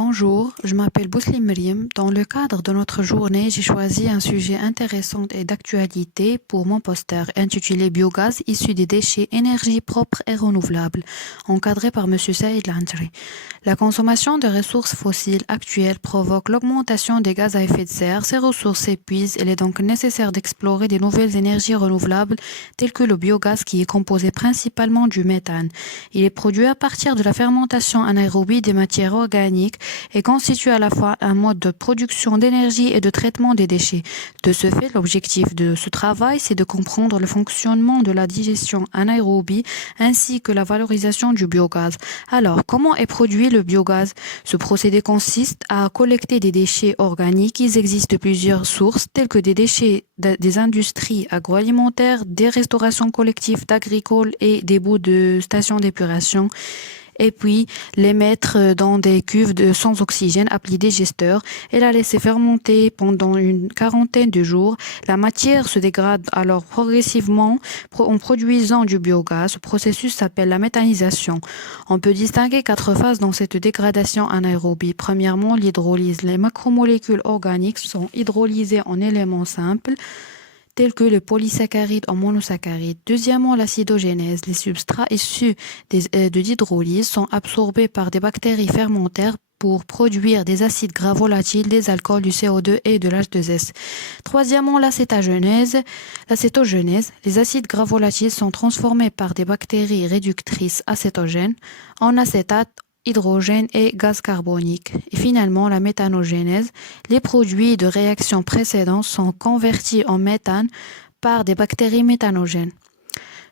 Bonjour, je m'appelle Bouslim Mriem. Dans le cadre de notre journée, j'ai choisi un sujet intéressant et d'actualité pour mon poster intitulé Biogaz issu des déchets, énergie propre et renouvelable, encadré par Monsieur Saïd Lantri. La consommation de ressources fossiles actuelles provoque l'augmentation des gaz à effet de serre. Ces ressources s'épuisent. Il est donc nécessaire d'explorer des nouvelles énergies renouvelables telles que le biogaz qui est composé principalement du méthane. Il est produit à partir de la fermentation anaérobie des matières organiques et constitue à la fois un mode de production d'énergie et de traitement des déchets. De ce fait, l'objectif de ce travail, c'est de comprendre le fonctionnement de la digestion anaérobie ainsi que la valorisation du biogaz. Alors, comment est produit le biogaz? Ce procédé consiste à collecter des déchets organiques. Il existe plusieurs sources telles que des déchets des industries agroalimentaires, des restaurations collectives d'agricoles et des bouts de stations d'épuration, et puis les mettre dans des cuves sans oxygène appelées digesteurs et la laisser fermenter pendant une quarantaine de jours. La matière se dégrade alors progressivement en produisant du biogaz. Ce processus s'appelle la méthanisation. On peut distinguer 4 phases dans cette dégradation anaérobie. Premièrement, l'hydrolyse. Les macromolécules organiques sont hydrolysées en éléments simples tels que les polysaccharides en monosaccharides. Deuxièmement, l'acidogénèse. Les substrats issus de l'hydrolyse sont absorbés par des bactéries fermentaires pour produire des acides gras volatiles, des alcools, du CO2 et de l'H2S. Troisièmement, l'acétogénèse. Les acides gras volatiles sont transformés par des bactéries réductrices acétogènes en acétate, hydrogène et gaz carbonique. Et finalement, la méthanogénèse. Les produits de réaction précédente sont convertis en méthane par des bactéries méthanogènes.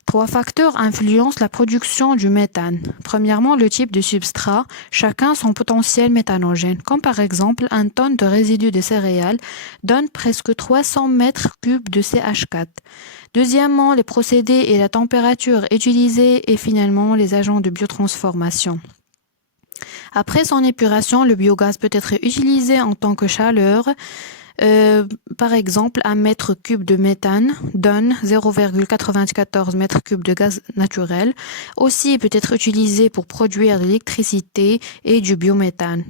3 facteurs influencent la production du méthane. Premièrement, le type de substrat, chacun son potentiel méthanogène, comme par exemple un tonne de résidus de céréales donne presque 300 mètres cubes de CH4. Deuxièmement, les procédés et la température utilisée et finalement les agents de biotransformation. Après son épuration, le biogaz peut être utilisé en tant que chaleur. Par exemple, un mètre cube de méthane donne 0,94 mètres cubes de gaz naturel. Aussi, il peut être utilisé pour produire de l'électricité et du biométhane.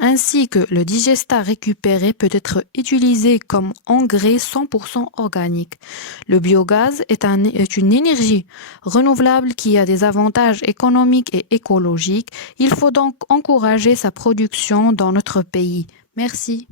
Ainsi que le digestat récupéré peut être utilisé comme engrais 100% organique. Le biogaz est une énergie renouvelable qui a des avantages économiques et écologiques. Il faut donc encourager sa production dans notre pays. Merci.